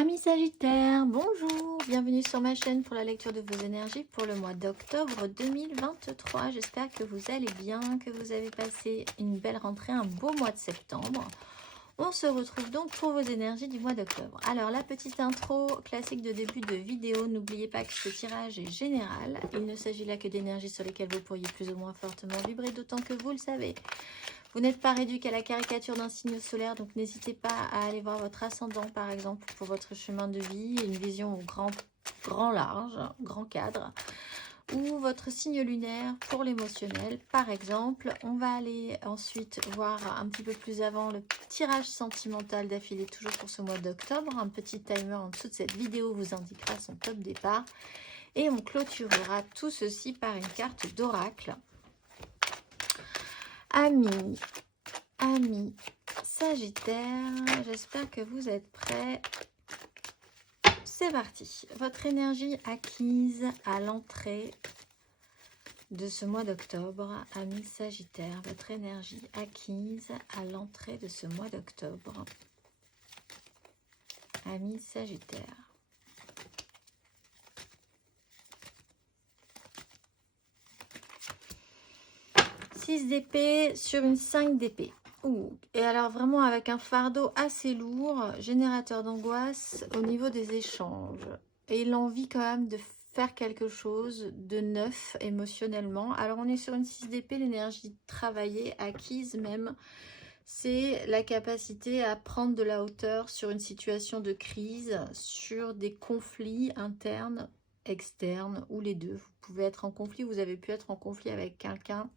Amis Sagittaires, bonjour, bienvenue sur ma chaîne pour la lecture de vos énergies pour le mois d'octobre 2023. J'espère que vous allez bien, que vous avez passé une belle rentrée, un beau mois de septembre. On se retrouve donc pour vos énergies du mois d'octobre. Alors la petite intro classique de début de vidéo, n'oubliez pas que ce tirage est général. Il ne s'agit là que d'énergies sur lesquelles vous pourriez plus ou moins fortement vibrer, d'autant que vous le savez. Vous n'êtes pas réduit qu'à la caricature d'un signe solaire, donc n'hésitez pas à aller voir votre ascendant, par exemple, pour votre chemin de vie, une vision au grand large, grand cadre, ou votre signe lunaire pour l'émotionnel, par exemple. On va aller ensuite voir un petit peu plus avant le tirage sentimental d'affilée, toujours pour ce mois d'octobre. Un petit timer en dessous de cette vidéo vous indiquera son top départ. Et on clôturera tout ceci par une carte d'oracle. Amis Sagittaire, j'espère que vous êtes prêts. C'est parti. Votre énergie acquise à l'entrée de ce mois d'octobre, amis Sagittaire, votre énergie acquise à l'entrée de ce mois d'octobre, amis Sagittaire. D'épée sur une 5 d'épée. Et alors vraiment avec un fardeau assez lourd, générateur d'angoisse au niveau des échanges. Et l'envie quand même de faire quelque chose de neuf émotionnellement. Alors on est sur une 6 d'épée, l'énergie travaillée, acquise même. C'est la capacité à prendre de la hauteur sur une situation de crise, sur des conflits internes, externes ou les deux. Vous pouvez être en conflit, vous avez pu être en conflit avec quelqu'un.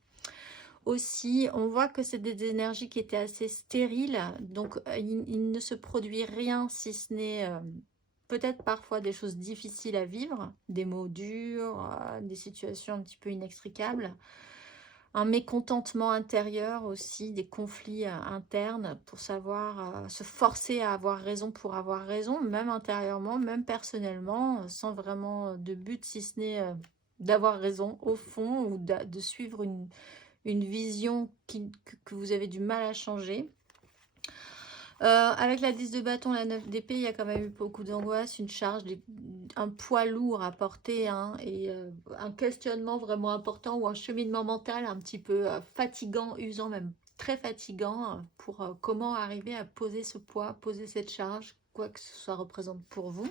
Aussi, on voit que c'est des énergies qui étaient assez stériles, donc il ne se produit rien si ce n'est peut-être parfois des choses difficiles à vivre, des mots durs, des situations un petit peu inextricables, un mécontentement intérieur aussi, des conflits internes pour savoir se forcer à avoir raison pour avoir raison, même intérieurement, même personnellement, sans vraiment de but si ce n'est d'avoir raison au fond ou de suivre une vision que vous avez du mal à changer. Avec la 10 de bâton, la 9 d'épée, il y a quand même eu beaucoup d'angoisse, une charge, un poids lourd à porter, hein, et un questionnement vraiment important ou un cheminement mental un petit peu fatigant, usant, même très fatigant, pour comment arriver à poser ce poids, poser cette charge, quoi que ce soit représente pour vous.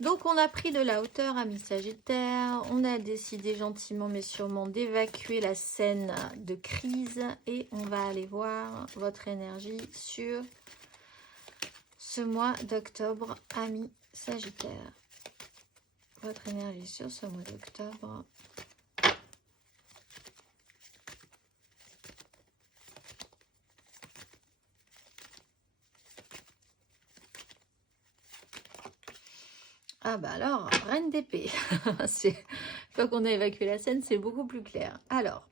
Donc on a pris de la hauteur, amis Sagittaire, on a décidé gentiment mais sûrement d'évacuer la scène de crise et on va aller voir votre énergie sur ce mois d'octobre, amis Sagittaire. Votre énergie sur ce mois d'octobre. Ah bah alors, reine d'épée. Une fois qu'on a évacué la scène, c'est beaucoup plus clair. Alors,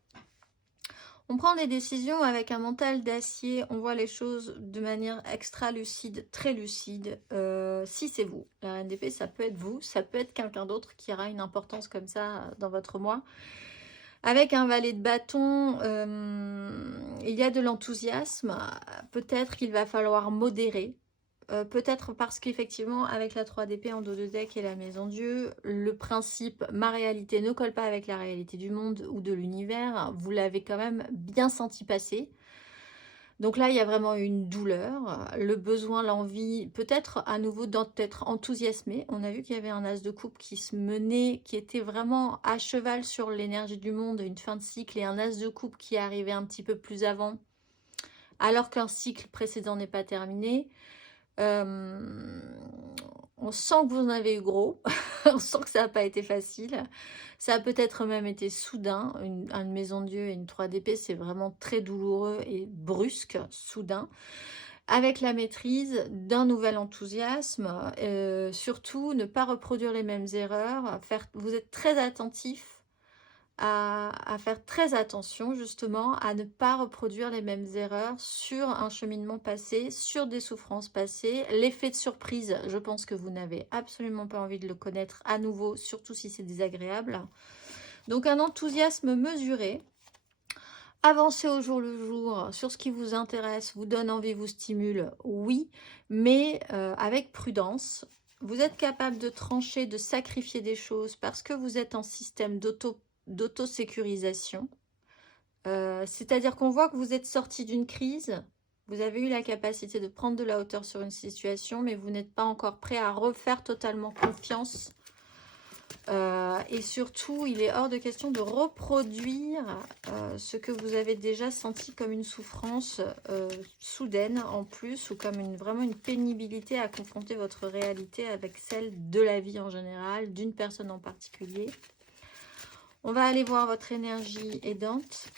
on prend des décisions avec un mental d'acier. On voit les choses de manière extra lucide, très lucide. Si c'est vous, la reine d'épée, ça peut être vous. Ça peut être quelqu'un d'autre qui aura une importance comme ça dans votre mois. Avec un valet de bâton, il y a de l'enthousiasme. Peut-être qu'il va falloir modérer. Peut-être parce qu'effectivement, avec la 3 d'épée en dos de deck et la maison Dieu, le principe « ma réalité ne colle pas avec la réalité du monde ou de l'univers », vous l'avez quand même bien senti passer. Donc là, il y a vraiment une douleur, le besoin, l'envie, peut-être à nouveau d'être enthousiasmé. On a vu qu'il y avait un as de coupe qui se menait, qui était vraiment à cheval sur l'énergie du monde, une fin de cycle, et un as de coupe qui arrivait un petit peu plus avant, alors qu'un cycle précédent n'est pas terminé. On sent que vous en avez eu gros, on sent que ça n'a pas été facile, ça a peut-être même été soudain, une maison Dieu et une 3 d'épée, c'est vraiment très douloureux et brusque, soudain, avec la maîtrise d'un nouvel enthousiasme, surtout ne pas reproduire les mêmes erreurs, vous êtes très attentif à faire très attention justement à ne pas reproduire les mêmes erreurs sur un cheminement passé, sur des souffrances passées. L'effet de surprise, je pense que vous n'avez absolument pas envie de le connaître à nouveau, surtout si c'est désagréable. Donc un enthousiasme mesuré, Avancer au jour le jour sur ce qui vous intéresse, vous donne envie, vous stimule, oui, mais avec prudence. Vous êtes capable de trancher, de sacrifier des choses parce que vous êtes en système d'auto-sécurisation. C'est-à-dire qu'on voit que vous êtes sorti d'une crise, vous avez eu la capacité de prendre de la hauteur sur une situation, mais vous n'êtes pas encore prêt à refaire totalement confiance. Et surtout, il est hors de question de reproduire ce que vous avez déjà senti comme une souffrance soudaine en plus, ou comme vraiment une pénibilité à confronter votre réalité avec celle de la vie en général, d'une personne en particulier. On va aller voir votre énergie aidante.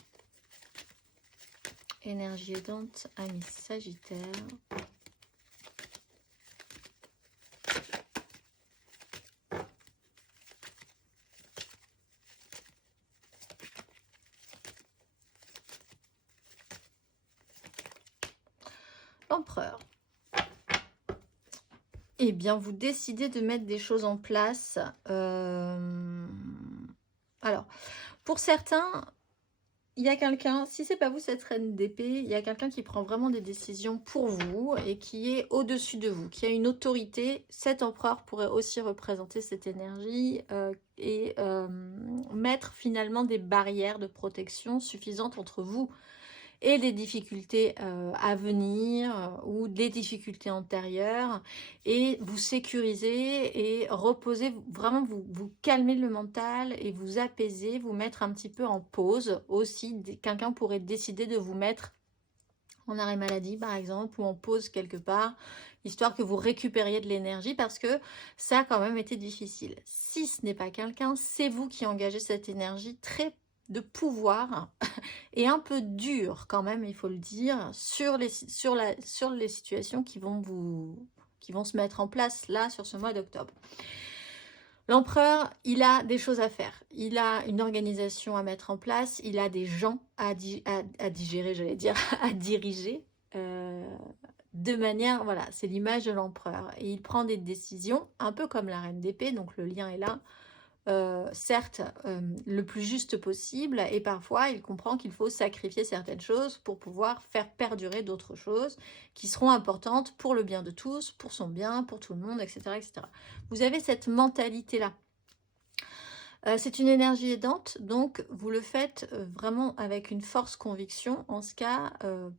Énergie aidante, amis Sagittaire. L'empereur. Eh bien, vous décidez de mettre des choses en place. Alors, pour certains, il y a quelqu'un, si c'est pas vous cette reine d'épée, il y a quelqu'un qui prend vraiment des décisions pour vous et qui est au-dessus de vous, qui a une autorité. Cet empereur pourrait aussi représenter cette énergie et mettre finalement des barrières de protection suffisantes entre vous et les difficultés à venir ou des difficultés antérieures, et vous sécuriser et reposer, vraiment vous calmer le mental et vous apaiser, vous mettre un petit peu en pause aussi. Quelqu'un pourrait décider de vous mettre en arrêt maladie par exemple, ou en pause quelque part, histoire que vous récupériez de l'énergie, parce que ça a quand même été difficile. Si ce n'est pas quelqu'un, c'est vous qui engagez cette énergie très de pouvoir et un peu dur quand même, il faut le dire, sur les situations qui vont se mettre en place là sur ce mois d'octobre. L'empereur, il a des choses à faire, il a une organisation à mettre en place, il a des gens à digérer, j'allais dire, à diriger, de manière, voilà, c'est l'image de l'empereur. Et il prend des décisions, un peu comme la reine d'épée, donc le lien est là. Certes, le plus juste possible, et parfois il comprend qu'il faut sacrifier certaines choses pour pouvoir faire perdurer d'autres choses qui seront importantes pour le bien de tous, pour son bien, pour tout le monde, etc. etc. Vous avez cette mentalité-là. C'est une énergie aidante, donc vous le faites vraiment avec une force conviction, en ce cas,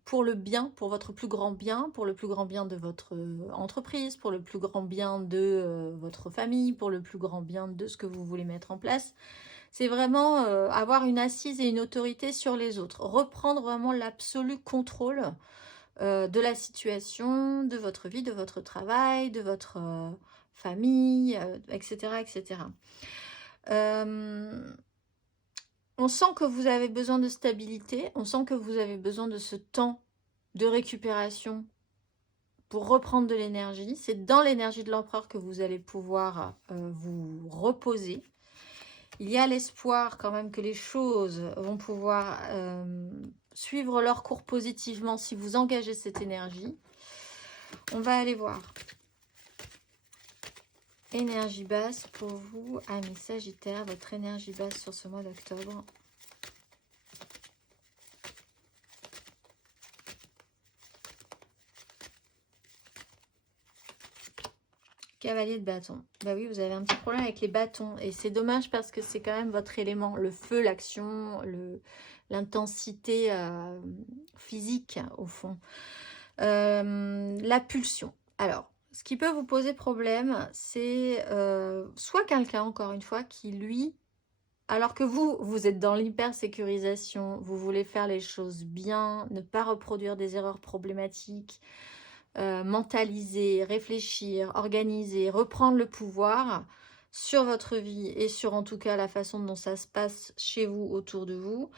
pour le bien, pour votre plus grand bien, pour le plus grand bien de votre entreprise, pour le plus grand bien de votre famille, pour le plus grand bien de ce que vous voulez mettre en place. C'est vraiment avoir une assise et une autorité sur les autres, reprendre vraiment l'absolu contrôle de la situation, de votre vie, de votre travail, de votre famille, etc., etc. On sent que vous avez besoin de stabilité, on sent que vous avez besoin de ce temps de récupération pour reprendre de l'énergie. C'est dans l'énergie de l'empereur que vous allez pouvoir vous reposer. Il y a l'espoir quand même que les choses vont pouvoir suivre leur cours positivement si vous engagez cette énergie. On va aller voir. Énergie basse pour vous, amis Sagittaire, votre énergie basse sur ce mois d'octobre. Cavalier de bâton. Bah oui, vous avez un petit problème avec les bâtons. Et c'est dommage parce que c'est quand même votre élément. Le feu, l'action, l'intensité physique au fond. La pulsion. Alors, ce qui peut vous poser problème, c'est soit quelqu'un, encore une fois, qui lui, alors que vous êtes dans l'hyper-sécurisation, vous voulez faire les choses bien, ne pas reproduire des erreurs problématiques, mentaliser, réfléchir, organiser, reprendre le pouvoir sur votre vie et sur en tout cas la façon dont ça se passe chez vous, autour de vous.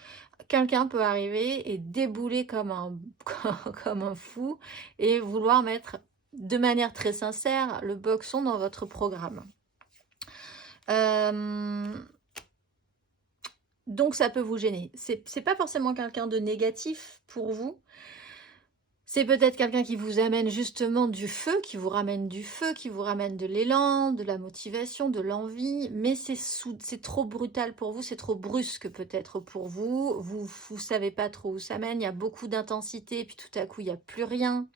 Quelqu'un peut arriver et débouler comme un fou et vouloir mettre de manière très sincère le boxon dans votre programme. Donc ça peut vous gêner. C'est pas forcément quelqu'un de négatif pour vous, C'est peut-être quelqu'un qui vous amène justement du feu, qui vous ramène du feu, qui vous ramène de l'élan, de la motivation, de l'envie, mais c'est trop brutal pour vous, c'est trop brusque peut-être pour vous. Vous savez pas trop où ça mène, il y a beaucoup d'intensité, puis tout à coup, il n'y a plus rien.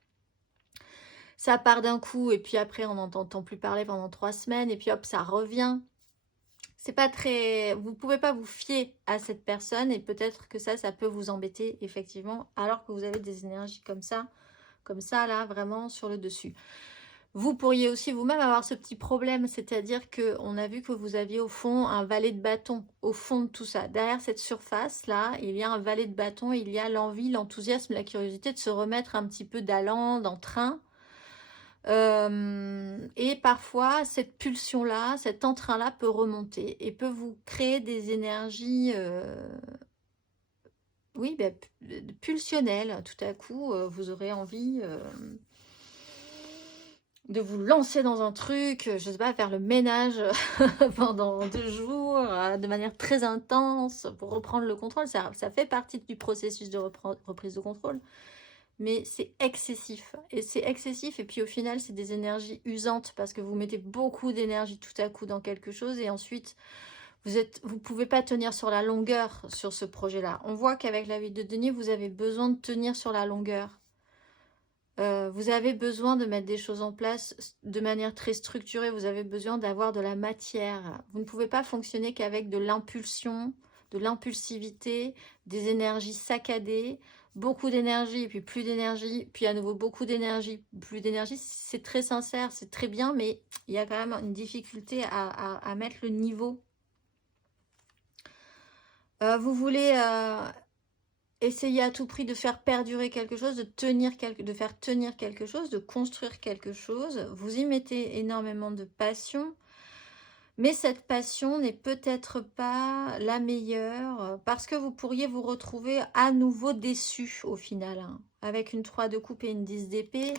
Ça part d'un coup, et puis après, on n'entend plus parler pendant 3 semaines, et puis hop, ça revient. C'est pas très... Vous pouvez pas vous fier à cette personne, et peut-être que ça peut vous embêter, effectivement, alors que vous avez des énergies comme ça, là, vraiment sur le dessus. Vous pourriez aussi vous-même avoir ce petit problème, c'est-à-dire qu'on a vu que vous aviez au fond un valet de bâton, au fond de tout ça. Derrière cette surface-là, il y a un valet de bâton, il y a l'envie, l'enthousiasme, la curiosité de se remettre un petit peu d'allant, d'entrain. Et parfois, cette pulsion-là, cet entrain-là peut remonter et peut vous créer des énergies... oui, ben, pulsionnelles. Tout à coup, vous aurez envie de vous lancer dans un truc, je sais pas, faire le ménage pendant 2 jours, de manière très intense, pour reprendre le contrôle. Ça fait partie du processus de reprise de contrôle. Mais c'est excessif. Et c'est excessif, et puis au final, c'est des énergies usantes, parce que vous mettez beaucoup d'énergie tout à coup dans quelque chose, et ensuite, vous pouvez pas tenir sur la longueur sur ce projet-là. On voit qu'avec la vie de Denis, vous avez besoin de tenir sur la longueur. Vous avez besoin de mettre des choses en place de manière très structurée. Vous avez besoin d'avoir de la matière. Vous ne pouvez pas fonctionner qu'avec de l'impulsion, de l'impulsivité, des énergies saccadées, beaucoup d'énergie, puis plus d'énergie, puis à nouveau beaucoup d'énergie, plus d'énergie. C'est très sincère, c'est très bien, mais il y a quand même une difficulté à mettre le niveau. Vous voulez... essayez à tout prix de faire perdurer quelque chose, de faire tenir quelque chose, de construire quelque chose. Vous y mettez énormément de passion, mais cette passion n'est peut-être pas la meilleure, parce que vous pourriez vous retrouver à nouveau déçu au final, hein, avec une 3 de coupe et une 10 d'épée.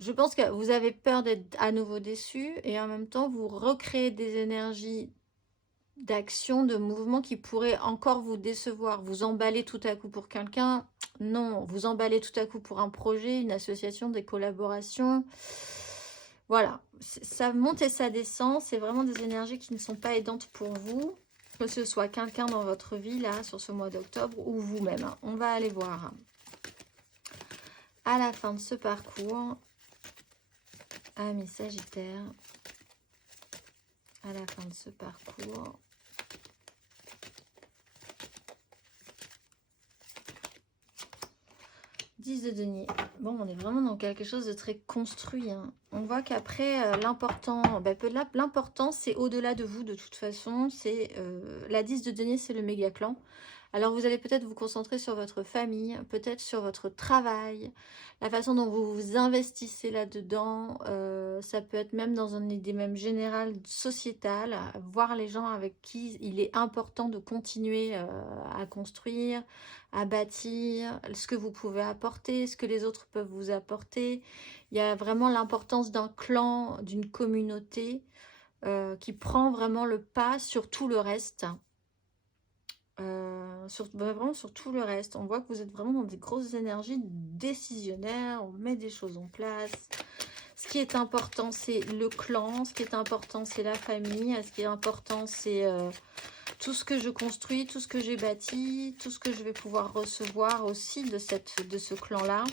Je pense que vous avez peur d'être à nouveau déçu, et en même temps vous recréez des énergies d'action, de mouvement qui pourrait encore vous décevoir. Vous emballer tout à coup pour quelqu'un, non. Vous emballer tout à coup pour un projet, une association, des collaborations. Voilà, ça monte et ça descend. C'est vraiment des énergies qui ne sont pas aidantes pour vous, que ce soit quelqu'un dans votre vie, là, sur ce mois d'octobre, ou vous-même. On va aller voir à la fin de ce parcours, amis Sagittaire, à la fin de ce parcours. De denier. Bon, on est vraiment dans quelque chose de très construit, hein. On voit qu'après, l'important, c'est au-delà de vous de toute façon. C'est la 10 de denier, c'est le méga clan. Alors vous allez peut-être vous concentrer sur votre famille, peut-être sur votre travail, la façon dont vous vous investissez là-dedans. Ça peut être même dans une idée même générale, sociétale, voir les gens avec qui il est important de continuer à construire, à bâtir, ce que vous pouvez apporter, ce que les autres peuvent vous apporter. Il y a vraiment l'importance d'un clan, d'une communauté qui prend vraiment le pas sur tout le reste. Vraiment sur tout le reste. On voit que vous êtes vraiment dans des grosses énergies décisionnaires. On met des choses en place. Ce qui est important, c'est le clan. Ce qui est important, c'est la famille. Ce qui est important, c'est tout ce que je construis, tout ce que j'ai bâti, tout ce que je vais pouvoir recevoir aussi de ce clan-là.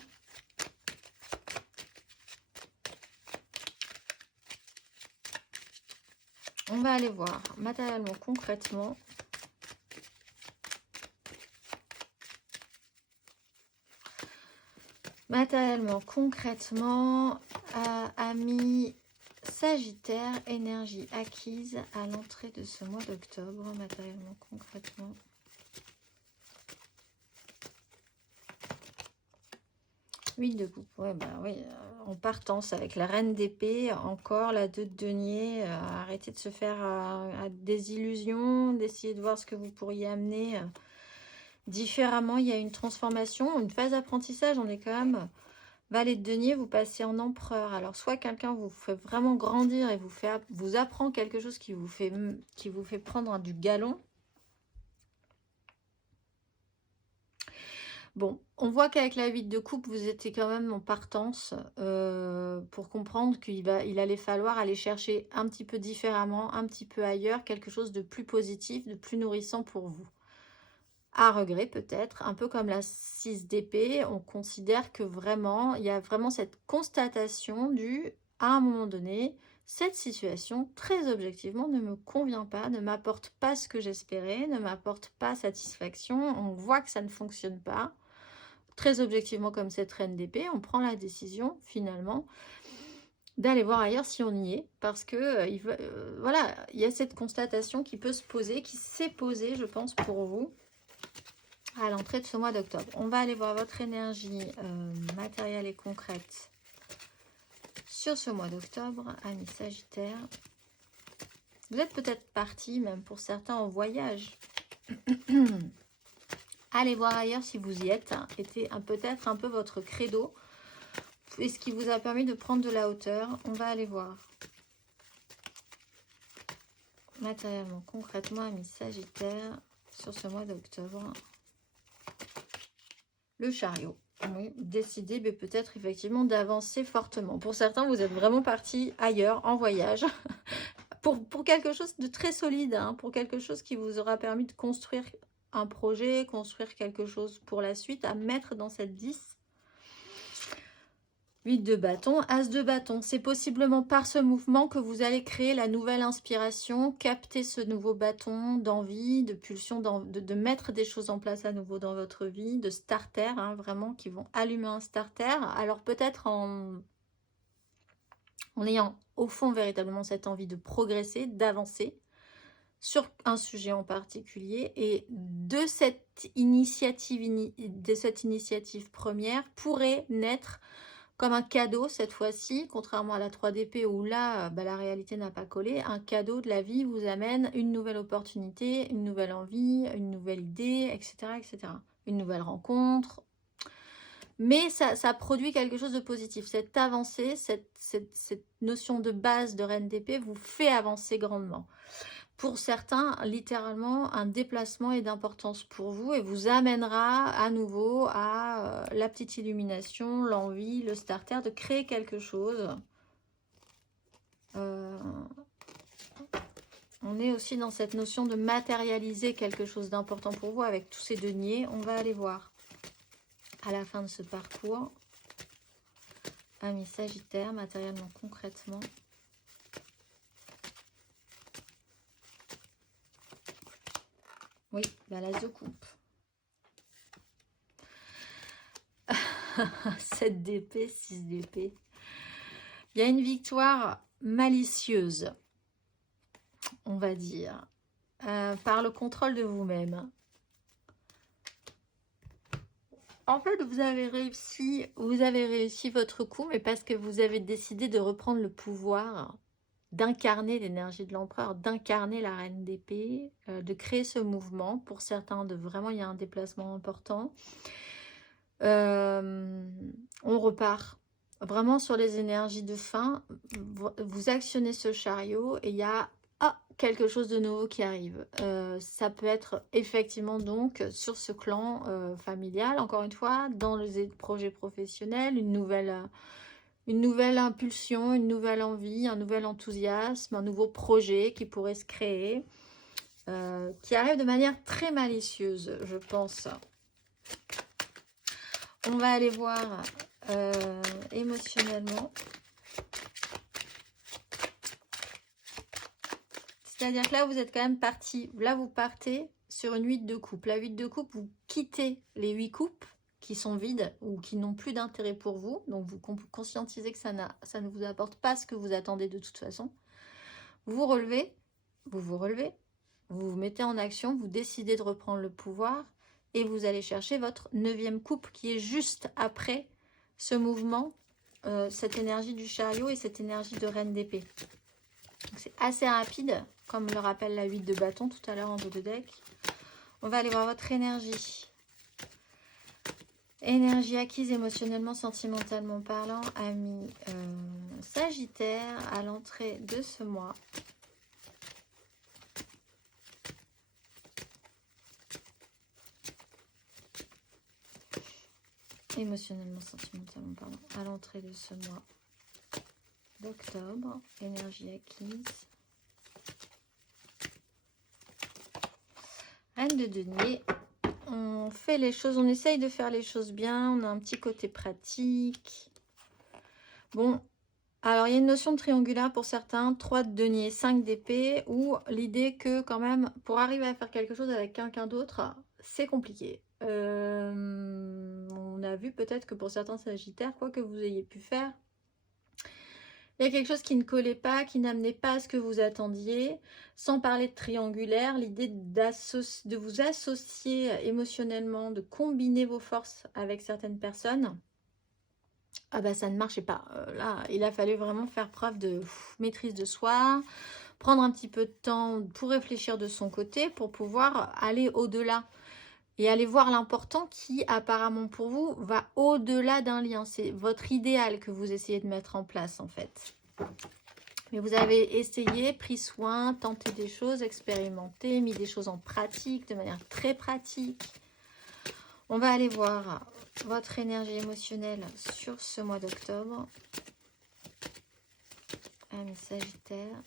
On va aller voir matériellement, concrètement. Matériellement, concrètement, amis Sagittaire, énergie acquise à l'entrée de ce mois d'octobre. Matériellement, concrètement. Huile de coupe, ouais, bah oui, en partance avec la reine d'épée, encore la 2 de denier. Arrêtez de se faire des illusions, d'essayer de voir ce que vous pourriez amener différemment. Il y a une transformation, une phase d'apprentissage. On est quand même valet de denier, vous passez en empereur. Alors soit quelqu'un vous fait vraiment grandir et vous apprend quelque chose qui vous fait prendre du galon. Bon, on voit qu'avec la 8 de coupe, vous étiez quand même en partance pour comprendre il allait falloir aller chercher un petit peu différemment, un petit peu ailleurs, quelque chose de plus positif, de plus nourrissant pour vous. À regret peut-être, un peu comme la 6 d'épée, on considère que vraiment, il y a vraiment cette constatation à un moment donné, cette situation, très objectivement, ne me convient pas, ne m'apporte pas ce que j'espérais, ne m'apporte pas satisfaction, on voit que ça ne fonctionne pas. Très objectivement, comme cette reine d'épée, on prend la décision, finalement, d'aller voir ailleurs si on y est, parce que voilà, il y a cette constatation qui peut se poser, qui s'est posée, je pense, pour vous, à l'entrée de ce mois d'octobre. On va aller voir votre énergie matérielle et concrète sur ce mois d'octobre, amis Sagittaire. Vous êtes peut-être parti, même pour certains, en voyage. Allez voir ailleurs si vous y êtes. Était peut-être un peu votre credo. Et ce qui vous a permis de prendre de la hauteur. On va aller voir. Matériellement, concrètement, amis Sagittaire, sur ce mois d'octobre. Le chariot. Oui, décidez peut-être effectivement d'avancer fortement. Pour certains, vous êtes vraiment parti ailleurs, en voyage. pour quelque chose de très solide. Pour quelque chose qui vous aura permis de construire un projet, construire quelque chose pour la suite, à mettre dans cette 10. 8 de bâton, As de bâton. C'est possiblement par ce mouvement que vous allez créer la nouvelle inspiration, capter ce nouveau bâton d'envie, de pulsion, de mettre des choses en place à nouveau dans votre vie, de starter, vraiment, qui vont allumer un starter. Alors peut-être en ayant au fond véritablement cette envie de progresser, d'avancer sur un sujet en particulier, et de cette initiative première pourrait naître comme un cadeau cette fois-ci, contrairement à la 3 d'épée où là, la réalité n'a pas collé. Un cadeau de la vie vous amène une nouvelle opportunité, une nouvelle envie, une nouvelle idée, etc. etc. Une nouvelle rencontre. Mais ça produit quelque chose de positif. Cette avancée, cette notion de base de reine d'épée vous fait avancer grandement. Pour certains, littéralement, un déplacement est d'importance pour vous et vous amènera à nouveau à la petite illumination, l'envie, le starter, de créer quelque chose. On est aussi dans cette notion de matérialiser quelque chose d'important pour vous avec tous ces deniers. On va aller voir à la fin de ce parcours. Amis Sagittaire, matériellement, concrètement. Oui, l'as de coupe. 7 d'épée, 6 d'épée. Il y a une victoire malicieuse, on va dire, par le contrôle de vous-même. En fait, vous avez réussi votre coup, mais parce que vous avez décidé de reprendre le pouvoir, d'incarner l'énergie de l'empereur, d'incarner la reine d'épée, de créer ce mouvement. Pour certains, vraiment, il y a un déplacement important. On repart vraiment sur les énergies de fin. Vous actionnez ce chariot et il y a quelque chose de nouveau qui arrive. Ça peut être effectivement donc sur ce clan familial, encore une fois, dans les projets professionnels, une nouvelle impulsion, une nouvelle envie, un nouvel enthousiasme, un nouveau projet qui pourrait se créer, qui arrive de manière très malicieuse, je pense. On va aller voir émotionnellement. C'est-à-dire que là, vous êtes quand même parti. Là, vous partez sur une 8 de coupe. La 8 de coupe, vous quittez les 8 coupes qui sont vides ou qui n'ont plus d'intérêt pour vous. Donc, vous conscientisez que ça ne vous apporte pas ce que vous attendez de toute façon. Vous vous relevez, vous vous mettez en action, vous décidez de reprendre le pouvoir et vous allez chercher votre 9e coupe qui est juste après ce mouvement, cette énergie du chariot et cette énergie de reine d'épée. C'est assez rapide, comme le rappelle la 8 de bâton tout à l'heure en dos de deck. On va aller voir votre énergie. Énergie acquise émotionnellement, sentimentalement parlant, amis Sagittaire, à l'entrée de ce mois. émotionnellement, sentimentalement, pardon, à l'entrée de ce mois d'octobre. Énergie acquise. Reine de denier. On fait les choses, on essaye de faire les choses bien. On a un petit côté pratique. Bon, alors il y a une notion de triangulaire pour certains. 3 de denier, 5 d'épée. Ou l'idée que quand même, pour arriver à faire quelque chose avec quelqu'un d'autre, c'est compliqué. On a vu peut-être que pour certains sagittaires, quoi que vous ayez pu faire, il y a quelque chose qui ne collait pas, qui n'amenait pas à ce que vous attendiez. Sans parler de triangulaire, l'idée de vous associer émotionnellement, de combiner vos forces avec certaines personnes, ah bah ça ne marchait pas. Là, il a fallu vraiment faire preuve de maîtrise de soi, prendre un petit peu de temps pour réfléchir de son côté, pour pouvoir aller au-delà. Et allez voir l'important qui, apparemment pour vous, va au-delà d'un lien. C'est votre idéal que vous essayez de mettre en place, en fait. Mais vous avez essayé, pris soin, tenté des choses, expérimenté, mis des choses en pratique, de manière très pratique. On va aller voir votre énergie émotionnelle sur ce mois d'octobre. Amis Sagittaire.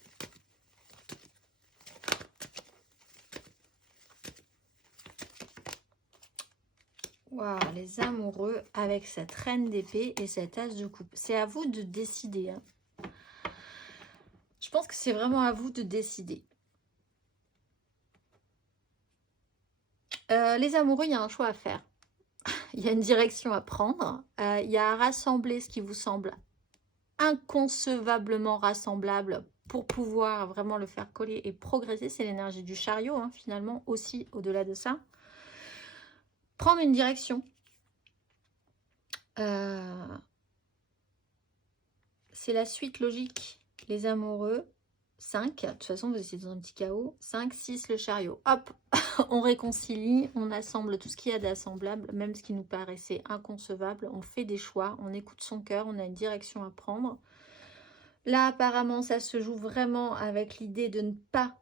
Waouh, les amoureux avec cette reine d'épée et cet as de coupe. C'est à vous de décider. Hein. Je pense que c'est vraiment à vous de décider. Les amoureux, il y a un choix à faire. Il y a une direction à prendre. Il y a à rassembler ce qui vous semble inconcevablement rassemblable pour pouvoir vraiment le faire coller et progresser. C'est l'énergie du chariot, hein, finalement, aussi au-delà de ça. Prendre une direction. C'est la suite logique. Les amoureux, 5. De toute façon, vous étiez dans un petit chaos. 5, 6, le chariot. Hop, on réconcilie, on assemble tout ce qu'il y a d'assemblable, même ce qui nous paraissait inconcevable. On fait des choix, on écoute son cœur, on a une direction à prendre. Là, apparemment, ça se joue vraiment avec l'idée de ne pas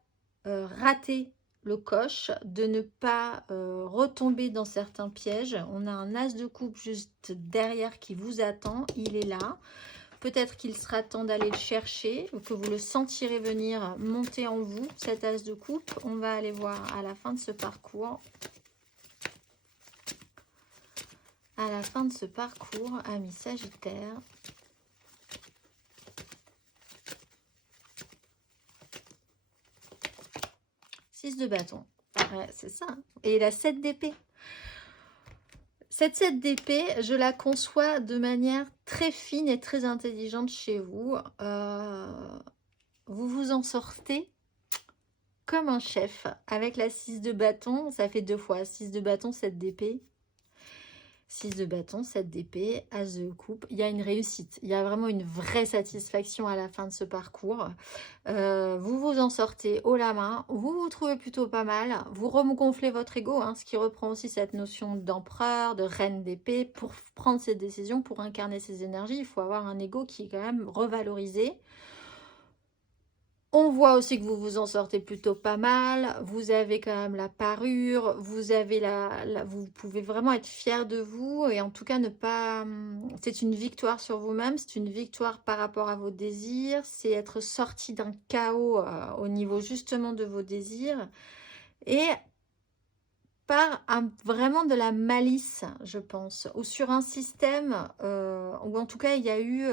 rater le coche, de ne pas retomber dans certains pièges. On a un as de coupe juste derrière qui vous attend, il est là. Peut-être qu'il sera temps d'aller le chercher, ou que vous le sentirez venir monter en vous, cet as de coupe. On va aller voir à la fin de ce parcours. À la fin de ce parcours, amis Sagittaire. De bâton. Ouais, c'est ça. Et la 7 d'épée. Cette 7 d'épée, je la conçois de manière très fine et très intelligente chez vous. Vous vous en sortez comme un chef. Avec la 6 de bâton, ça fait 2 fois. 6 de bâton, 7 d'épée. 6 de bâton, 7 d'épée, as de coupe. Il y a une réussite. Il y a vraiment une vraie satisfaction à la fin de ce parcours. Vous vous en sortez haut la main. Vous vous trouvez plutôt pas mal. Vous regonflez votre ego, hein, ce qui reprend aussi cette notion d'empereur, de reine d'épée. Pour prendre cette décision, pour incarner ces énergies, il faut avoir un ego qui est quand même revalorisé. On voit aussi que vous vous en sortez plutôt pas mal. Vous avez quand même la parure. Vous avez vous pouvez vraiment être fier de vous. Et en tout cas, ne pas... C'est une victoire sur vous-même. C'est une victoire par rapport à vos désirs. C'est être sorti d'un chaos au niveau justement de vos désirs. Et par vraiment de la malice, je pense. Ou sur un système où en tout cas, il y a eu...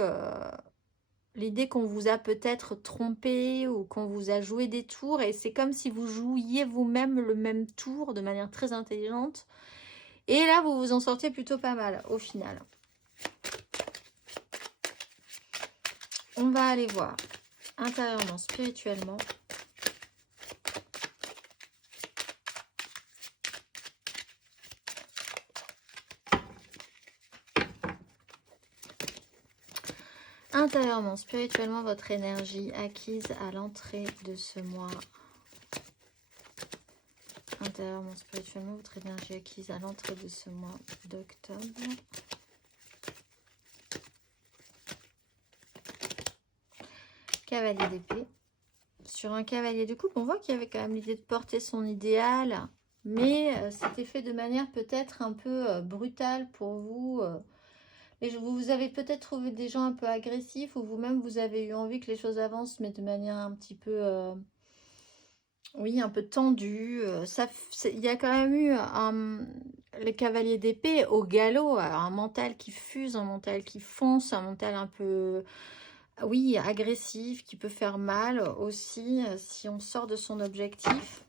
l'idée qu'on vous a peut-être trompé ou qu'on vous a joué des tours et c'est comme si vous jouiez vous-même le même tour de manière très intelligente. Et là, vous vous en sortez plutôt pas mal au final. On va aller voir intérieurement, spirituellement. Intérieurement, spirituellement, votre énergie acquise à l'entrée de ce mois. Intérieurement, spirituellement, votre énergie acquise à l'entrée de ce mois d'octobre. Cavalier d'épée. Sur un cavalier de coupe, on voit qu'il y avait quand même l'idée de porter son idéal. Mais c'était fait de manière peut-être un peu brutale pour vous. Et vous avez peut-être trouvé des gens un peu agressifs ou vous-même vous avez eu envie que les choses avancent, mais de manière un petit peu, oui, un peu tendue. Il y a quand même eu le cavalier d'épée au galop, alors un mental qui fuse, un mental qui fonce, un mental un peu, oui, agressif, qui peut faire mal aussi si on sort de son objectif.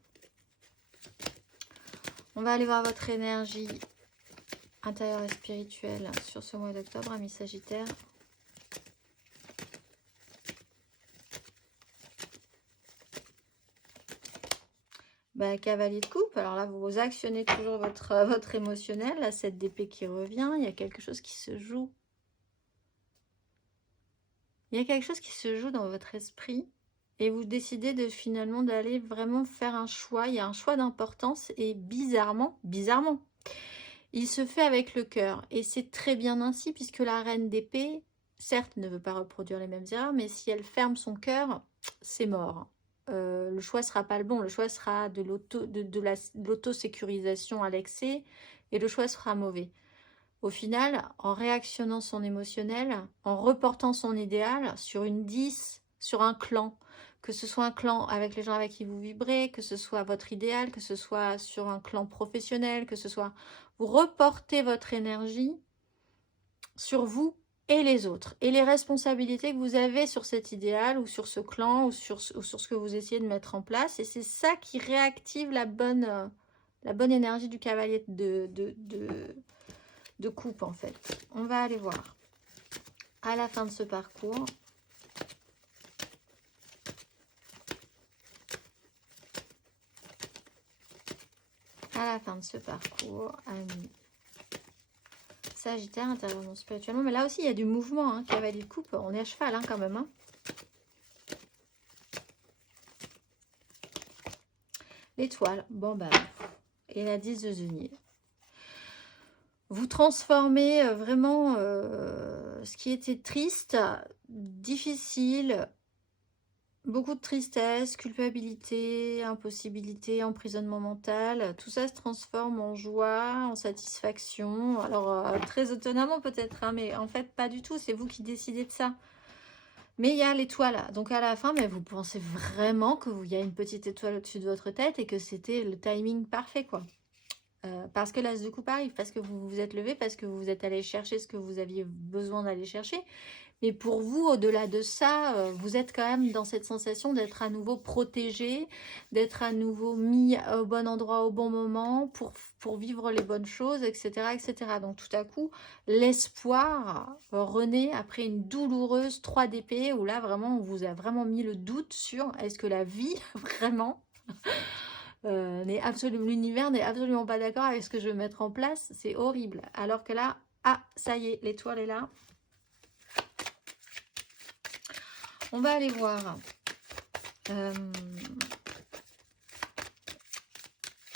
On va aller voir votre énergie intérieure et spirituelle sur ce mois d'octobre, amis Sagittaire. Bah, cavalier de coupe, alors là vous actionnez toujours votre émotionnel, la 7 d'épée qui revient, il y a quelque chose qui se joue. Il y a quelque chose qui se joue dans votre esprit et vous décidez de finalement d'aller vraiment faire un choix, il y a un choix d'importance et bizarrement, il se fait avec le cœur et c'est très bien ainsi puisque la reine d'épée, certes ne veut pas reproduire les mêmes erreurs, mais si elle ferme son cœur, c'est mort. Le choix sera pas le bon, le choix sera de l'auto-sécurisation à l'excès et le choix sera mauvais. Au final, en réactionnant son émotionnel, en reportant son idéal sur une 10, sur un clan, que ce soit un clan avec les gens avec qui vous vibrez, que ce soit votre idéal, que ce soit sur un clan professionnel, que ce soit... Vous reportez votre énergie sur vous et les autres, et les responsabilités que vous avez sur cet idéal, ou sur ce clan, ou sur ce que vous essayez de mettre en place, et c'est ça qui réactive la bonne énergie du cavalier de coupe, en fait. On va aller voir, à la fin de ce parcours, amis Sagittaire, intervenant spirituellement, mais là aussi il y a du mouvement, hein, cavalier de coupe, on est à cheval hein, quand même, hein. L'étoile, bon ben, et la 10 de denier. Vous transformez vraiment ce qui était triste, difficile, beaucoup de tristesse, culpabilité, impossibilité, emprisonnement mental. Tout ça se transforme en joie, en satisfaction. Alors, très étonnamment peut-être, hein, mais en fait pas du tout, c'est vous qui décidez de ça. Mais il y a l'étoile, donc à la fin, mais vous pensez vraiment qu'il y a une petite étoile au-dessus de votre tête et que c'était le timing parfait, quoi. Parce que l'as de coupe arrive, parce que vous vous êtes levé, parce que vous êtes allé chercher ce que vous aviez besoin d'aller chercher. Mais pour vous, au-delà de ça, vous êtes quand même dans cette sensation d'être à nouveau protégé, d'être à nouveau mis au bon endroit au bon moment pour vivre les bonnes choses, etc., etc. Donc tout à coup, l'espoir renaît après une douloureuse 3 d'épée où là, vraiment, on vous a vraiment mis le doute sur est-ce que la vie, vraiment... l'univers n'est absolument pas d'accord avec ce que je veux mettre en place, c'est horrible. Alors que là, ah, ça y est, l'étoile est là. On va aller voir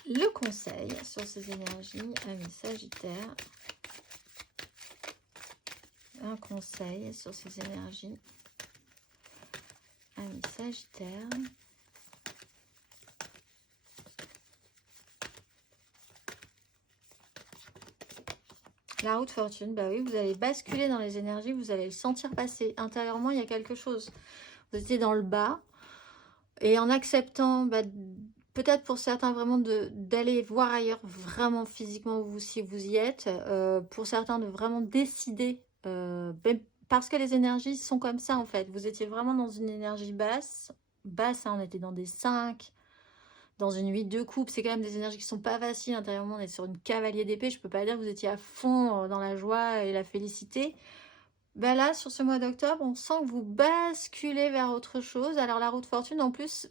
le conseil sur ces énergies, amis Sagittaire. Un conseil sur ces énergies, amis Sagittaire. La roue de fortune, bah oui, vous allez basculer dans les énergies, vous allez le sentir passer. Intérieurement, il y a quelque chose. Vous étiez dans le bas. Et en acceptant, bah, peut-être pour certains vraiment d'aller voir ailleurs, vraiment physiquement, vous, si vous y êtes. Pour certains, de vraiment décider. Parce que les énergies sont comme ça, en fait. Vous étiez vraiment dans une énergie basse. Basse, hein, on était dans des 5. Dans une 8 de coupe, c'est quand même des énergies qui sont pas faciles. Intérieurement, on est sur une cavalier d'épée. Je peux pas dire que vous étiez à fond dans la joie et la félicité. Ben là, sur ce mois d'octobre, on sent que vous basculez vers autre chose. Alors la roue de fortune, en plus,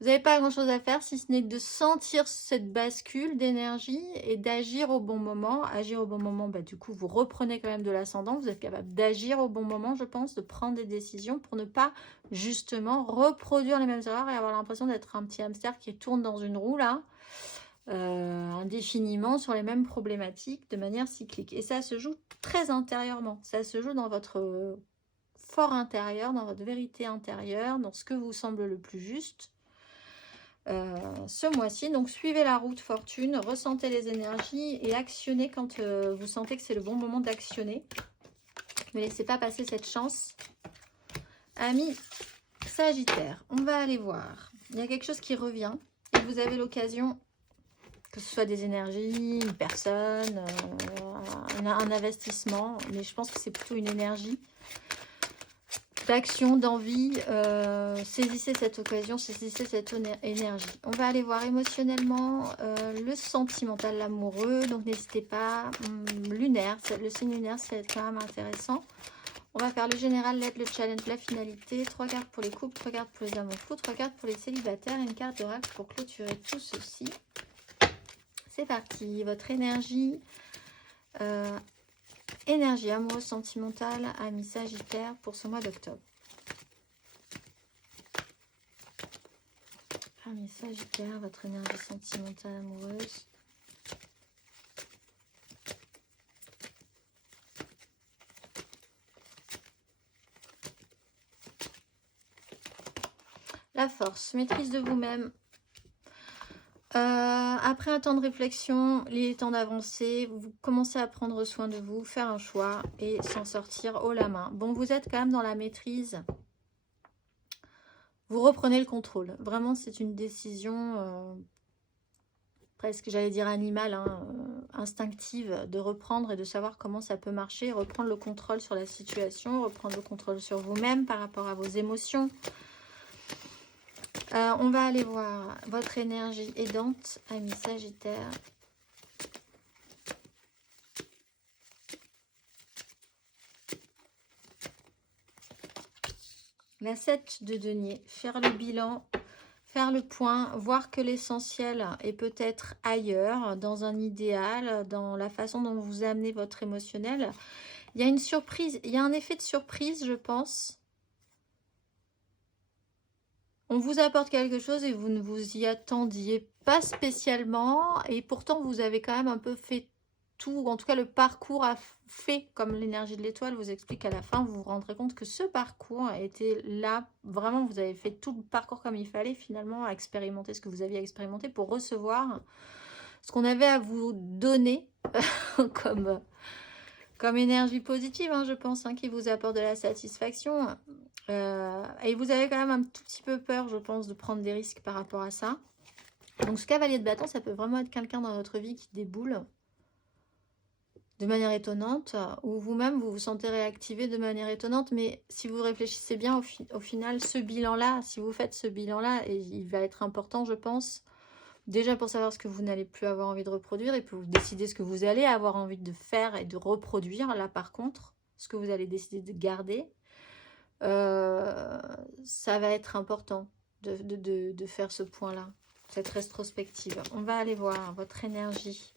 vous n'avez pas grand-chose à faire si ce n'est de sentir cette bascule d'énergie et d'agir au bon moment. Agir au bon moment, bah, du coup, vous reprenez quand même de l'ascendant. Vous êtes capable d'agir au bon moment, je pense, de prendre des décisions pour ne pas, justement, reproduire les mêmes erreurs et avoir l'impression d'être un petit hamster qui tourne dans une roue, là, indéfiniment sur les mêmes problématiques de manière cyclique. Et ça se joue très intérieurement. Ça se joue dans votre fort intérieur, dans votre vérité intérieure, dans ce que vous semble le plus juste. ce mois-ci. Donc suivez la route fortune, ressentez les énergies et actionnez quand vous sentez que c'est le bon moment d'actionner. Ne laissez pas passer cette chance. Amis Sagittaire, on va aller voir. Il y a quelque chose qui revient et vous avez l'occasion, que ce soit des énergies, une personne, un investissement, mais je pense que c'est plutôt une énergie d'action, d'envie. Saisissez cette occasion, saisissez cette énergie. On va aller voir émotionnellement le sentimental, l'amoureux. Donc n'hésitez pas. Lunaire, le signe lunaire, c'est quand même intéressant. On va faire le général, l'aide, le challenge, la finalité. 3 cartes pour les couples, 3 cartes pour les amours fous, 3 cartes pour les célibataires et une carte d'oracle pour clôturer tout ceci. C'est parti. Votre énergie, énergie amoureuse sentimentale, amis Sagittaire pour ce mois d'octobre. Amis Sagittaire, votre énergie sentimentale amoureuse. La force, maîtrise de vous-même. Après un temps de réflexion, il est temps d'avancer. Vous commencez à prendre soin de vous, faire un choix et s'en sortir haut la main. Bon, vous êtes quand même dans la maîtrise. Vous reprenez le contrôle. Vraiment, c'est une décision presque, j'allais dire animale, hein, instinctive, de reprendre et de savoir comment ça peut marcher. Reprendre le contrôle sur la situation, reprendre le contrôle sur vous-même par rapport à vos émotions. On va aller voir votre énergie aidante, amis Sagittaire. La 7 de denier, faire le bilan, faire le point, voir que l'essentiel est peut-être ailleurs, dans un idéal, dans la façon dont vous amenez votre émotionnel. Il y a une surprise, il y a un effet de surprise, je pense. On vous apporte quelque chose et vous ne vous y attendiez pas spécialement. Et pourtant, vous avez quand même un peu fait tout. En tout cas, le parcours a fait, comme l'énergie de l'étoile vous explique à la fin, vous vous rendrez compte que ce parcours a été là. Vraiment, vous avez fait tout le parcours comme il fallait finalement, à expérimenter ce que vous aviez expérimenté pour recevoir ce qu'on avait à vous donner comme énergie positive, hein, je pense, hein, qui vous apporte de la satisfaction. Et vous avez quand même un tout petit peu peur, je pense, de prendre des risques par rapport à ça. Donc ce cavalier de bâton, ça peut vraiment être quelqu'un dans votre vie qui déboule de manière étonnante, ou vous-même, vous vous sentez réactivé de manière étonnante. Mais si vous réfléchissez bien, au final, ce bilan-là, si vous faites ce bilan-là, et il va être important, je pense, déjà pour savoir ce que vous n'allez plus avoir envie de reproduire, et pour décider ce que vous allez avoir envie de faire et de reproduire, là par contre, ce que vous allez décider de garder. Ça va être important de faire ce point-là, cette rétrospective. On va aller voir votre énergie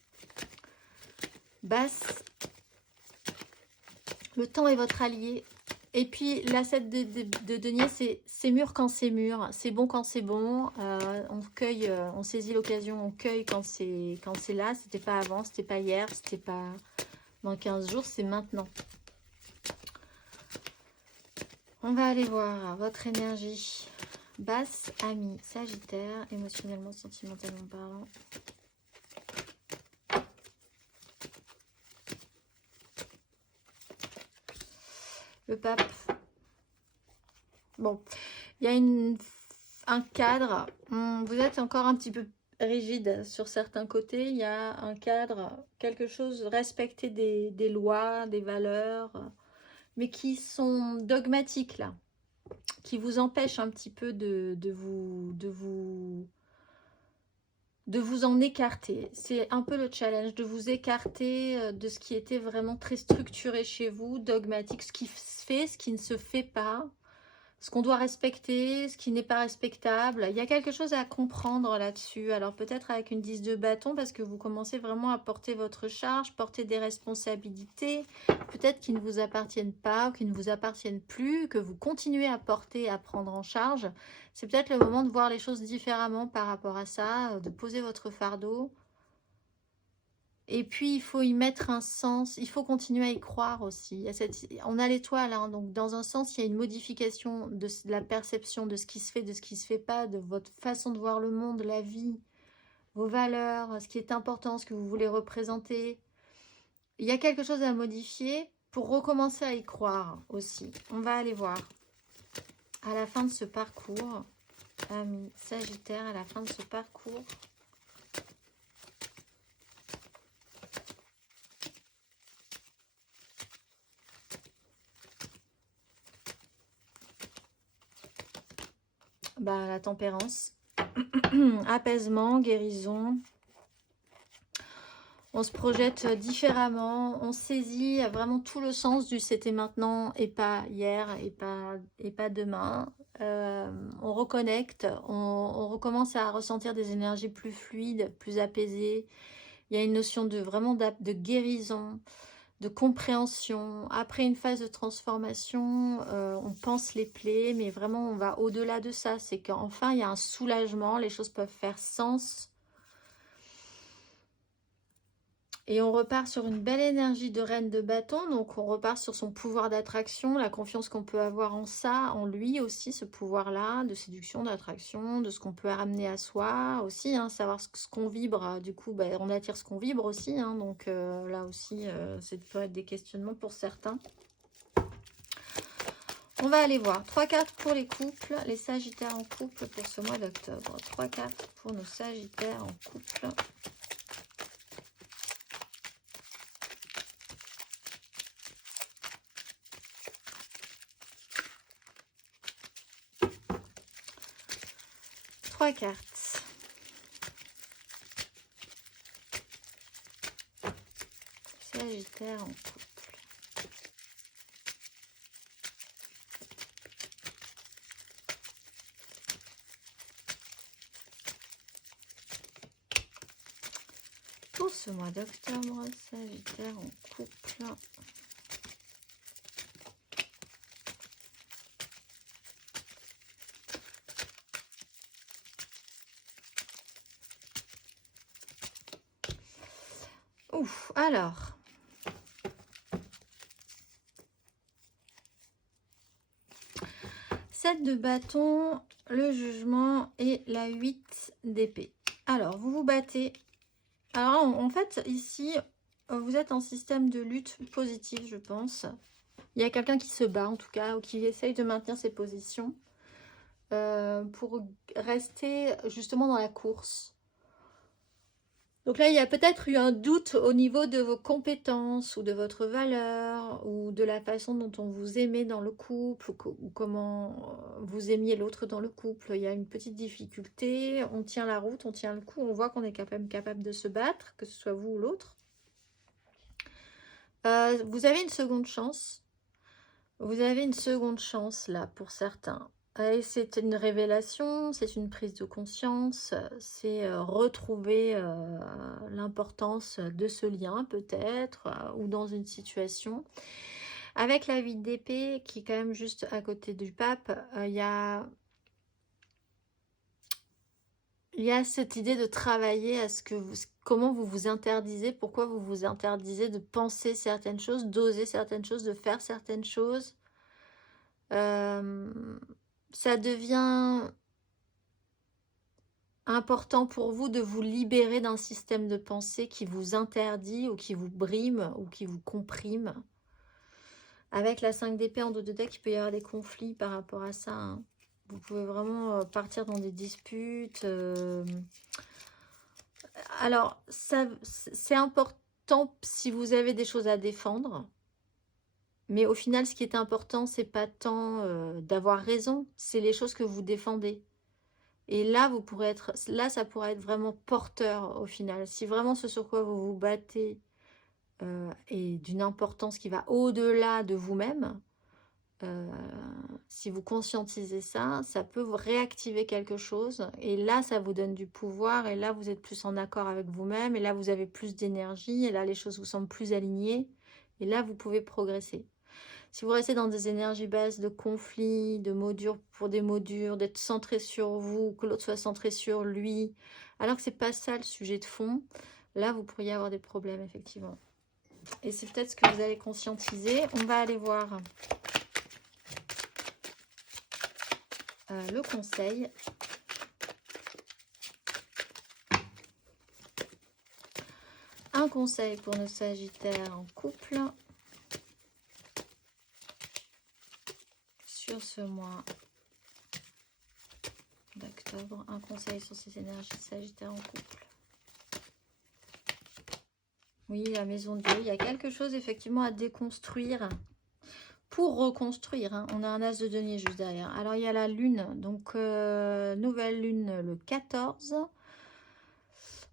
basse. Le temps est votre allié. Et puis la 7 de denier, c'est mûr quand c'est mûr, c'est bon quand c'est bon. On cueille, on saisit l'occasion, on cueille quand c'est là. C'était pas avant, c'était pas hier, c'était pas dans 15 jours, c'est maintenant. On va aller voir votre énergie basse, ami Sagittaire, émotionnellement, sentimentalement parlant. Le pape. Bon, il y a un cadre. Vous êtes encore un petit peu rigide sur certains côtés. Il y a un cadre, quelque chose, respecter des lois, des valeurs, mais qui sont dogmatiques là, qui vous empêchent un petit peu de vous en écarter. C'est un peu le challenge, de vous écarter de ce qui était vraiment très structuré chez vous, dogmatique, ce qui se fait, ce qui ne se fait pas, ce qu'on doit respecter, ce qui n'est pas respectable. Il y a quelque chose à comprendre là-dessus. Alors peut-être avec une 10 de bâton, parce que vous commencez vraiment à porter votre charge, porter des responsabilités, peut-être qui ne vous appartiennent pas, ou qui ne vous appartiennent plus, que vous continuez à porter, à prendre en charge. C'est peut-être le moment de voir les choses différemment par rapport à ça, de poser votre fardeau Et puis, il faut y mettre un sens. Il faut continuer à y croire aussi. Il y a on a l'étoile, hein, donc dans un sens, il y a une modification de la perception de ce qui se fait, de ce qui ne se fait pas, de votre façon de voir le monde, la vie, vos valeurs, ce qui est important, ce que vous voulez représenter. Il y a quelque chose à modifier pour recommencer à y croire aussi. On va aller voir à la fin de ce parcours, amis Sagittaire, à la fin de ce parcours. Bah, la tempérance, apaisement, guérison. On se projette différemment, on saisit vraiment tout le sens du c'était maintenant et pas hier et pas demain. On reconnecte, on recommence à ressentir des énergies plus fluides, plus apaisées. Il y a une notion de vraiment de guérison, de compréhension. Après une phase de transformation, on pense les plaies, mais vraiment on va au-delà de ça. C'est qu'enfin il y a un soulagement, les choses peuvent faire sens. Et on repart sur une belle énergie de reine de bâton, donc on repart sur son pouvoir d'attraction, la confiance qu'on peut avoir en ça, en lui aussi, ce pouvoir-là, de séduction, d'attraction, de ce qu'on peut ramener à soi aussi, hein, savoir ce qu'on vibre, du coup, bah, on attire ce qu'on vibre aussi, hein, donc là aussi, ça peut être des questionnements pour certains. On va aller voir 3 cartes pour les couples, les Sagittaires en couple pour ce mois d'octobre. 3 cartes pour nos Sagittaires en couple. Trois cartes. Sagittaire en couple. Pour ce mois d'octobre, Sagittaire en couple. Ouf, alors. Sept de bâton, le jugement et la 8 d'épée. Alors, vous vous battez. Alors, en fait, ici, vous êtes en système de lutte positive, je pense. Il y a quelqu'un qui se bat, en tout cas, ou qui essaye de maintenir ses positions pour rester justement dans la course. Donc là, il y a peut-être eu un doute au niveau de vos compétences ou de votre valeur ou de la façon dont on vous aimait dans le couple ou comment vous aimiez l'autre dans le couple. Il y a une petite difficulté, on tient la route, on tient le coup, on voit qu'on est capable de se battre, que ce soit vous ou l'autre. Vous avez une seconde chance. Vous avez une seconde chance là pour certains. Et c'est une révélation, c'est une prise de conscience, c'est retrouver l'importance de ce lien peut-être, ou dans une situation. Avec la 8 d'épée qui est quand même juste à côté du pape, il y a cette idée de travailler à ce que comment vous vous interdisez, pourquoi vous vous interdisez de penser certaines choses, d'oser certaines choses, de faire certaines choses. Ça devient important pour vous de vous libérer d'un système de pensée qui vous interdit ou qui vous brime ou qui vous comprime. Avec la 5 d'épée en dos de deck, il peut y avoir des conflits par rapport à ça. Hein. Vous pouvez vraiment partir dans des disputes. Alors, c'est important si vous avez des choses à défendre. Mais au final, ce qui est important, c'est pas tant d'avoir raison, c'est les choses que vous défendez. Et là, vous pourrez être, là, ça pourrait être vraiment porteur au final. Si vraiment ce sur quoi vous vous battez est d'une importance qui va au-delà de vous-même, si vous conscientisez ça, ça peut vous réactiver quelque chose. Et là, ça vous donne du pouvoir. Et là, vous êtes plus en accord avec vous-même. Et là, vous avez plus d'énergie. Et là, les choses vous semblent plus alignées. Et là, vous pouvez progresser. Si vous restez dans des énergies basses de conflits, de mots durs pour des mots durs, d'être centré sur vous, que l'autre soit centré sur lui, alors que c'est pas ça le sujet de fond, là, vous pourriez avoir des problèmes, effectivement. Et c'est peut-être ce que vous allez conscientiser. On va aller voir le conseil. Un conseil pour nos Sagittaires en couple sur ce mois d'octobre. Un conseil sur ces énergies Sagittaires en couple. Oui, la maison de Dieu. Il y a quelque chose effectivement à déconstruire pour reconstruire. Hein. On a un as de denier juste derrière. Alors, il y a la lune. Donc, nouvelle lune le 14.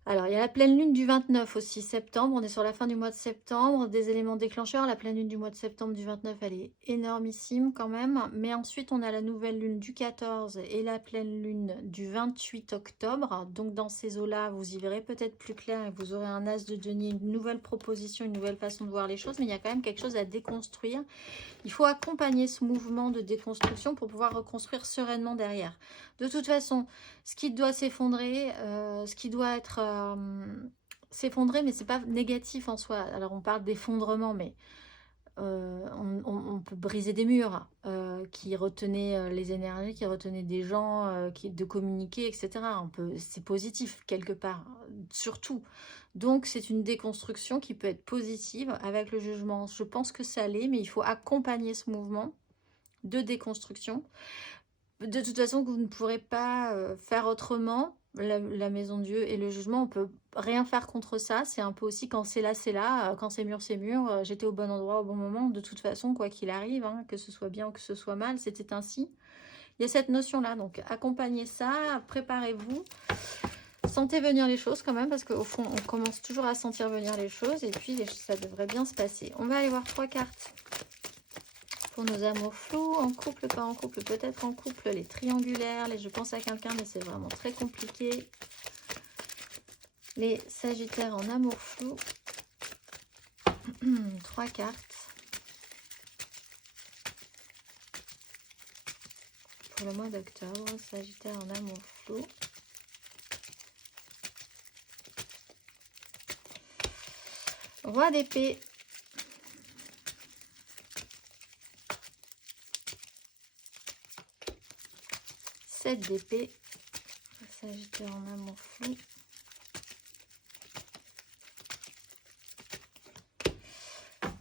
Alors, il y a la pleine lune du 29 aussi, septembre. On est sur la fin du mois de septembre. Des éléments déclencheurs. La pleine lune du mois de septembre du 29, elle est énormissime quand même. Mais ensuite, on a la nouvelle lune du 14 et la pleine lune du 28 octobre. Donc, dans ces eaux-là, vous y verrez peut-être plus clair et vous aurez un as de denier, une nouvelle proposition, une nouvelle façon de voir les choses. Mais il y a quand même quelque chose à déconstruire. Il faut accompagner ce mouvement de déconstruction pour pouvoir reconstruire sereinement derrière. De toute façon, ce qui doit s'effondrer, ce qui doit être s'effondrer, mais c'est pas négatif en soi. Alors on parle d'effondrement, mais on peut briser des murs qui retenaient les énergies, qui retenaient des gens, de communiquer, etc. C'est positif quelque part, surtout. Donc c'est une déconstruction qui peut être positive avec le jugement. Je pense que ça l'est, mais il faut accompagner ce mouvement de déconstruction. De toute façon, vous ne pourrez pas faire autrement. La maison de Dieu et le jugement, on peut rien faire contre ça. C'est un peu aussi quand c'est là, c'est là. Quand c'est mûr, c'est mûr. J'étais au bon endroit au bon moment. De toute façon, quoi qu'il arrive, hein, que ce soit bien ou que ce soit mal, c'était ainsi. Il y a cette notion-là. Donc, accompagnez ça, préparez-vous. Sentez venir les choses quand même, parce qu'au fond, on commence toujours à sentir venir les choses. Et puis, ça devrait bien se passer. On va aller voir 3 cartes. Pour nos amours flous, en couple, pas en couple, peut-être en couple, les triangulaires, je pense à quelqu'un, mais c'est vraiment très compliqué. Les Sagittaires en amour flou. 3 cartes. Pour le mois d'octobre, Sagittaire en amour flou. Roi d'épée. D'épée, Sagittaire en amour flou.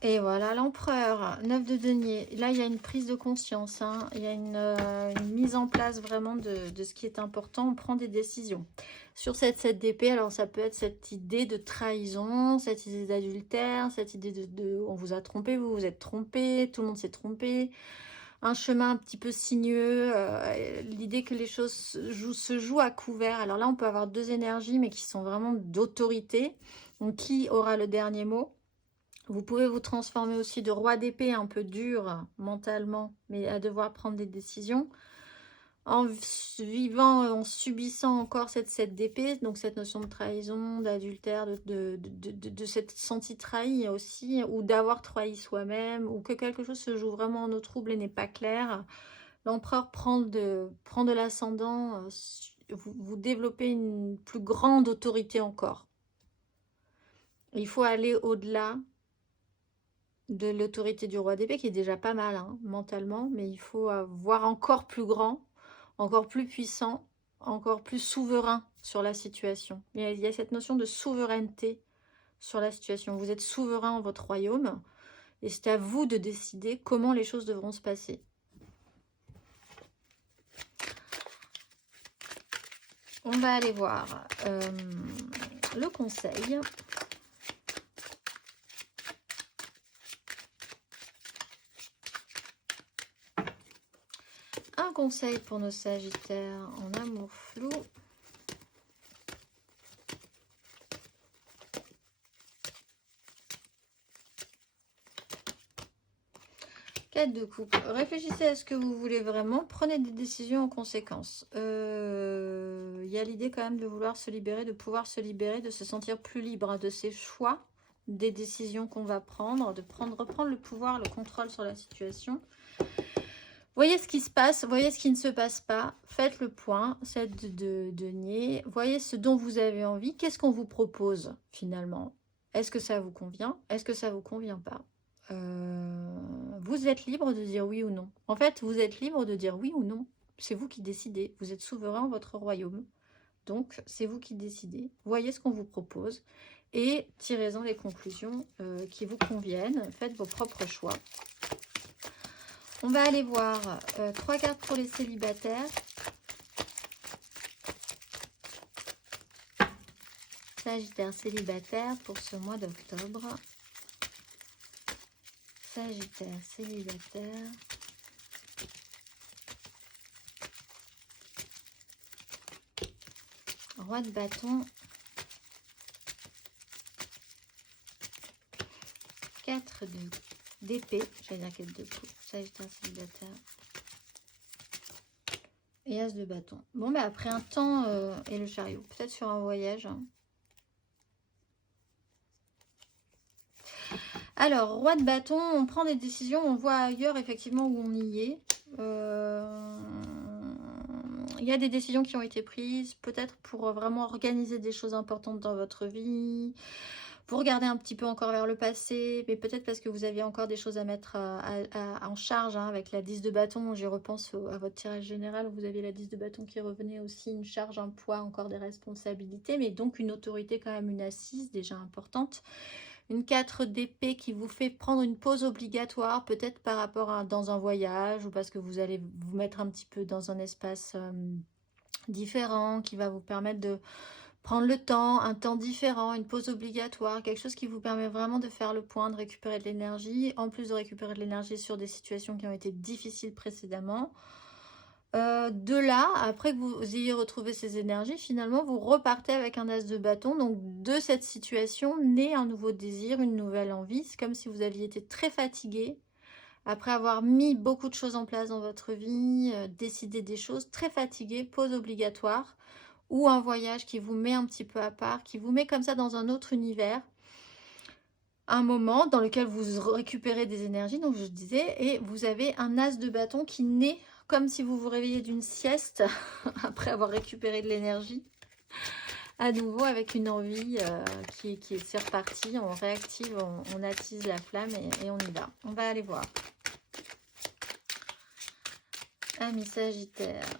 Et voilà l'empereur, 9 de denier. Là, il y a une prise de conscience. Hein. Il y a une mise en place vraiment de ce qui est important. On prend des décisions. Sur cette 7 d'épée, alors ça peut être cette idée de trahison, cette idée d'adultère, cette idée de on vous a trompé, vous vous êtes trompé, tout le monde s'est trompé. Un chemin un petit peu sinueux, l'idée que les choses se jouent à couvert. Alors là, on peut avoir 2 énergies, mais qui sont vraiment d'autorité. Donc, qui aura le dernier mot? Vous pouvez vous transformer aussi de roi d'épée, un peu dur mentalement, mais à devoir prendre des décisions. En vivant, en subissant encore cette 7 d'épée, donc cette notion de trahison, d'adultère, de s'être senti trahi aussi, ou d'avoir trahi soi-même, ou que quelque chose se joue vraiment en nos troubles et n'est pas clair. L'empereur prend de l'ascendant, vous développez une plus grande autorité encore. Il faut aller au-delà de l'autorité du roi d'épée, qui est déjà pas mal hein, mentalement, mais il faut voir encore plus grand, encore plus puissant, encore plus souverain sur la situation. Il y a cette notion de souveraineté sur la situation. Vous êtes souverain en votre royaume et c'est à vous de décider comment les choses devront se passer. On va aller voir le conseil. Un conseil pour nos Sagittaires en amour flou. Quatre de coupe. Réfléchissez à ce que vous voulez vraiment. Prenez des décisions en conséquence. Il y a l'idée quand même de vouloir se libérer, de pouvoir se libérer, de se sentir plus libre de ses choix, des décisions qu'on va prendre, reprendre le pouvoir, le contrôle sur la situation. Voyez ce qui se passe, voyez ce qui ne se passe pas, faites le point, 7 de denier, voyez ce dont vous avez envie, qu'est-ce qu'on vous propose finalement? Est-ce que ça vous convient? Est-ce que ça vous convient pas? Vous êtes libre de dire oui ou non. En fait, vous êtes libre de dire oui ou non. C'est vous qui décidez, vous êtes souverain en votre royaume. Donc, c'est vous qui décidez. Voyez ce qu'on vous propose et tirez-en les conclusions qui vous conviennent. Faites vos propres choix. On va aller voir 3 cartes pour les célibataires. Sagittaire célibataire pour ce mois d'octobre. Sagittaire célibataire. Roi de bâton. 4 d'épée. J'allais dire 4 de coupe. Sagittaire célibataire. Et As de bâton. Bon, bah après un temps et le chariot. Peut-être sur un voyage. Alors, roi de bâton, on prend des décisions, on voit ailleurs effectivement où on y est. Il y a des décisions qui ont été prises, peut-être pour vraiment organiser des choses importantes dans votre vie. Vous regardez un petit peu encore vers le passé, mais peut-être parce que vous aviez encore des choses à mettre en charge hein, avec la 10 de bâton. J'y repense à votre tirage général où vous aviez la 10 de bâton qui revenait aussi, une charge, un poids, encore des responsabilités, mais donc une autorité quand même, une assise déjà importante. Une 4 d'épée qui vous fait prendre une pause obligatoire, peut-être par rapport à dans un voyage ou parce que vous allez vous mettre un petit peu dans un espace différent qui va vous permettre de prendre le temps, un temps différent, une pause obligatoire, quelque chose qui vous permet vraiment de faire le point, de récupérer de l'énergie, en plus de récupérer de l'énergie sur des situations qui ont été difficiles précédemment. De là, après que vous ayez retrouvé ces énergies, finalement, vous repartez avec un as de bâton. Donc, de cette situation, naît un nouveau désir, une nouvelle envie. C'est comme si vous aviez été très fatigué, après avoir mis beaucoup de choses en place dans votre vie, décidé des choses, très fatigué, pause obligatoire, ou un voyage qui vous met un petit peu à part, qui vous met comme ça dans un autre univers. Un moment dans lequel vous récupérez des énergies, donc je disais, et vous avez un as de bâton qui naît comme si vous vous réveillez d'une sieste après avoir récupéré de l'énergie, à nouveau avec une envie qui est repartie, on réactive, on attise la flamme et on y va. On va aller voir. Amis Sagittaire,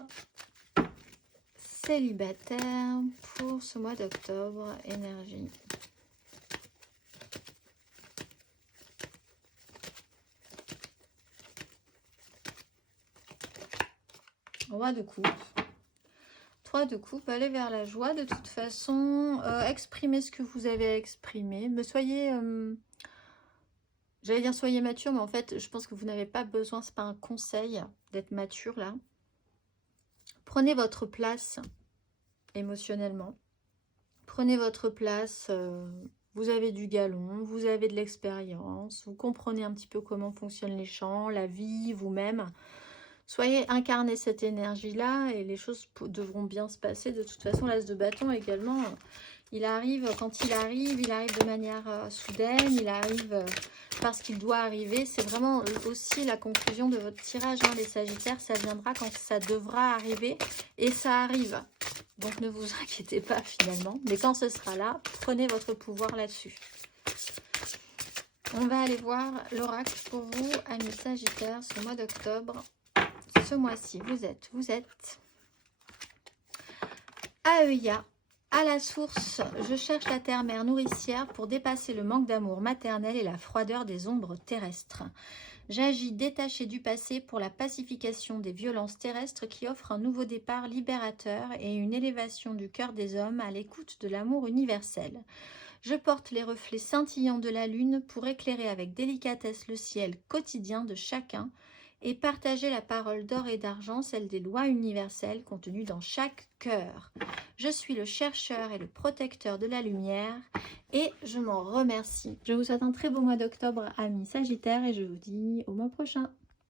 célibataire pour ce mois d'octobre, énergie. Roi de coupe. 3 de coupe, allez vers la joie de toute façon. Exprimez ce que vous avez à exprimer. Mais soyez, j'allais dire soyez mature, mais en fait, je pense que vous n'avez pas besoin, c'est pas un conseil d'être mature là. Prenez votre place émotionnellement. Prenez votre place. Vous avez du galon, vous avez de l'expérience, vous comprenez un petit peu comment fonctionnent les champs, la vie, vous-même. Soyez incarnez cette énergie-là et les choses devront bien se passer. De toute façon, l'as de bâton également, il arrive, quand il arrive de manière soudaine, il arrive parce qu'il doit arriver. C'est vraiment aussi la conclusion de votre tirage, hein, les Sagittaires. Ça viendra quand ça devra arriver et ça arrive. Donc ne vous inquiétez pas finalement. Mais quand ce sera là, prenez votre pouvoir là-dessus. On va aller voir l'oracle pour vous, amis Sagittaires, ce mois d'octobre. Ce mois-ci, vous êtes à Euya, à la source. Je cherche la terre-mère nourricière pour dépasser le manque d'amour maternel et la froideur des ombres terrestres. J'agis détaché du passé pour la pacification des violences terrestres qui offrent un nouveau départ libérateur et une élévation du cœur des hommes à l'écoute de l'amour universel. Je porte les reflets scintillants de la lune pour éclairer avec délicatesse le ciel quotidien de chacun et partager la parole d'or et d'argent, celle des lois universelles contenues dans chaque cœur. Je suis le chercheur et le protecteur de la lumière et je m'en remercie. Je vous souhaite un très beau mois d'octobre, amis Sagittaires, et je vous dis au mois prochain.